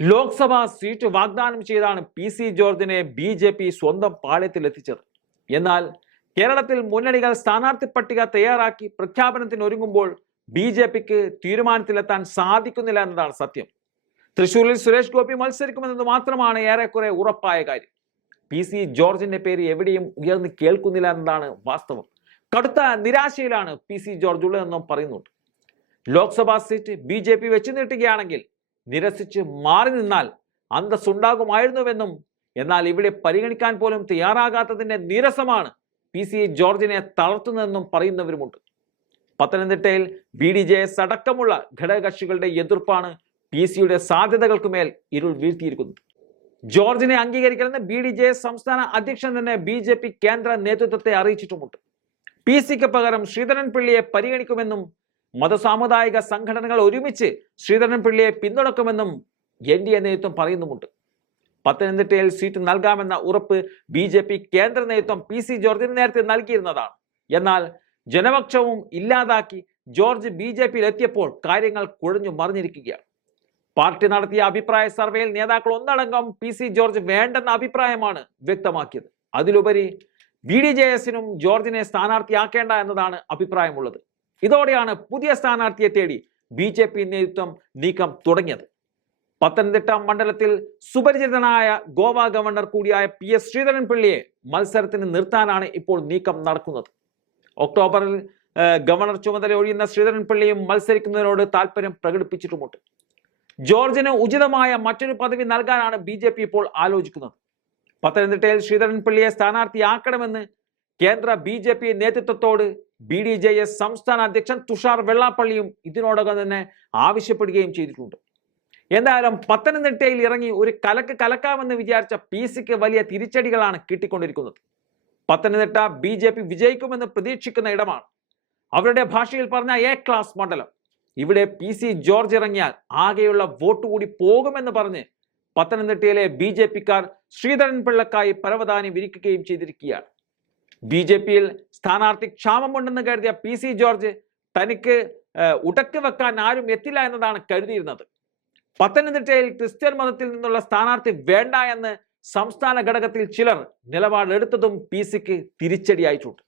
Lok Sabha seat വാഗ്ദാനം ചെയ്താണ് P C ജോർജിനെ ബി ജെ പി സ്വന്തം പാളയത്തിലെത്തിച്ചത് എന്നാൽ കേരളത്തിൽ മുന്നണികൾ സ്ഥാനാർത്ഥി പട്ടിക തയ്യാറാക്കി പ്രഖ്യാപനത്തിന് ഒരുങ്ങുമ്പോൾ ബി ജെ പിക്ക് തീരുമാനത്തിലെത്താൻ സാധിക്കുന്നില്ല എന്നതാണ് സത്യം. തൃശൂരിൽ സുരേഷ് ഗോപി മത്സരിക്കുമെന്നത് മാത്രമാണ് ഏറെക്കുറെ ഉറപ്പായ കാര്യം. പി സി ജോർജിന്റെ പേര് എവിടെയും ഉയർന്നു കേൾക്കുന്നില്ല എന്നതാണ് വാസ്തവം. കടുത്ത നിരാശയിലാണ് പി സി ജോർജ് ഉള്ളതെന്നും പറയുന്നുണ്ട്. Lok Sabha seat B J P വെച്ചു നീട്ടുകയാണെങ്കിൽ നിരസിച്ച് മാറി നിന്നാൽ അന്തസ്സുണ്ടാകുമായിരുന്നുവെന്നും എന്നാൽ ഇവിടെ പരിഗണിക്കാൻ പോലും തയ്യാറാകാത്തതിന്റെ നിരസമാണ് പി സി ജോർജിനെ തളർത്തുന്നതെന്നും പറയുന്നവരുമുണ്ട്. പത്തനംതിട്ടയിൽ ബി ഡി ജെ എസ് അടക്കമുള്ള ഘടകകക്ഷികളുടെ എതിർപ്പാണ് പി സിയുടെ സാധ്യതകൾക്ക് മേൽ ഇരുൾ വീഴ്ത്തിയിരിക്കുന്നത്. ജോർജിനെ അംഗീകരിക്കണമെന്ന് ബി ഡി ജെ എസ് സംസ്ഥാന അധ്യക്ഷൻ തന്നെ ബി ജെ പി കേന്ദ്ര നേതൃത്വത്തെ അറിയിച്ചിട്ടുമുണ്ട്. പി സിക്ക് പകരം ശ്രീധരൻപിള്ളിയെ പരിഗണിക്കുമെന്നും മതസാമുദായിക സംഘടനകൾ ഒരുമിച്ച് ശ്രീധരൻ പിള്ളയെ പിന്തുണക്കുമെന്നും എൻ ഡി എ നേതൃത്വം പറയുന്നുമുണ്ട്. പത്തനംതിട്ടയിൽ സീറ്റ് നൽകാമെന്ന ഉറപ്പ് ബി ജെ പി കേന്ദ്ര നേതൃത്വം പി സി ജോർജിന് നേരത്തെ നൽകിയിരുന്നതാണ്. എന്നാൽ ജനപക്ഷവും ഇല്ലാതാക്കി ജോർജ് ബി ജെ പിയിൽ എത്തിയപ്പോൾ കാര്യങ്ങൾ കുഴഞ്ഞു മറിഞ്ഞിരിക്കുകയാണ്. പാർട്ടി നടത്തിയ അഭിപ്രായ സർവേയിൽ നേതാക്കൾ ഒന്നടങ്കം പി സി ജോർജ് വേണ്ടെന്ന അഭിപ്രായമാണ് വ്യക്തമാക്കിയത്. അതിലുപരി ബി ഡി ജെ എസിനും ജോർജിനെ സ്ഥാനാർത്ഥിയാക്കേണ്ട എന്നതാണ് അഭിപ്രായമുള്ളത്. ഇതോടെയാണ് പുതിയ സ്ഥാനാർത്ഥിയെ തേടി ബി ജെ പി നേതൃത്വം നീക്കം തുടങ്ങിയത്. പത്തനംതിട്ട മണ്ഡലത്തിൽ സുപരിചിതനായ ഗോവ ഗവർണർ കൂടിയായ പി എസ് ശ്രീധരൻ പിള്ളിയെ മത്സരത്തിന് നിർത്താനാണ് ഇപ്പോൾ നീക്കം നടക്കുന്നത്. ഒക്ടോബറിൽ ഗവർണർ ചുമതല ഒഴിയുന്ന ശ്രീധരൻ പിള്ളിയും മത്സരിക്കുന്നതിനോട് താല്പര്യം പ്രകടിപ്പിച്ചിട്ടുമുണ്ട്. ജോർജിന് ഉചിതമായ മറ്റൊരു പദവി നൽകാനാണ് ബി ഇപ്പോൾ ആലോചിക്കുന്നത്. പത്തനംതിട്ടയിൽ ശ്രീധരൻ പിള്ളിയെ സ്ഥാനാർത്ഥിയാക്കണമെന്ന് കേന്ദ്ര ബി ജെ പി നേതൃത്വത്തോട് ബി ഡി ജെ എസ് സംസ്ഥാന അധ്യക്ഷൻ തുഷാർ വെള്ളാപ്പള്ളിയും ഇതിനോടകം തന്നെ ആവശ്യപ്പെടുകയും ചെയ്തിട്ടുണ്ട്. എന്തായാലും പത്തനംതിട്ടയിൽ ഇറങ്ങി ഒരു കലക്ക് കലക്കാമെന്ന് വിചാരിച്ച പി സിക്ക് വലിയ തിരിച്ചടികളാണ് കിട്ടിക്കൊണ്ടിരിക്കുന്നത്. പത്തനംതിട്ട ബി ജെ പി വിജയിക്കുമെന്ന് പ്രതീക്ഷിക്കുന്ന ഇടമാണ്. അവരുടെ ഭാഷയിൽ പറഞ്ഞ എ ക്ലാസ് മണ്ഡലം. ഇവിടെ പി സി ജോർജ് ഇറങ്ങിയാൽ ആകെയുള്ള വോട്ട് കൂടി പോകുമെന്ന് പറഞ്ഞ് പത്തനംതിട്ടയിലെ ബി ജെ പിക്കാർ ശ്രീധരൻ പിള്ളക്കായി പരവതാനി വിരിക്കുകയും ചെയ്തിരിക്കുകയാണ്. ബി ജെ പിയിൽ സ്ഥാനാർത്ഥി ക്ഷാമമുണ്ടെന്ന് കരുതിയ പി സി ജോർജ് തനിക്ക് ഉടക്ക് വെക്കാൻ ആരും എത്തില്ല എന്നതാണ് കരുതിയിരുന്നത്. പത്തനംതിട്ടയിൽ ക്രിസ്ത്യൻ മതത്തിൽ നിന്നുള്ള സ്ഥാനാർത്ഥി വേണ്ട എന്ന് സംസ്ഥാന ഘടകത്തിൽ ചിലർ നിലപാടെടുത്തതും പി സിക്ക് തിരിച്ചടിയായിട്ടുണ്ട്.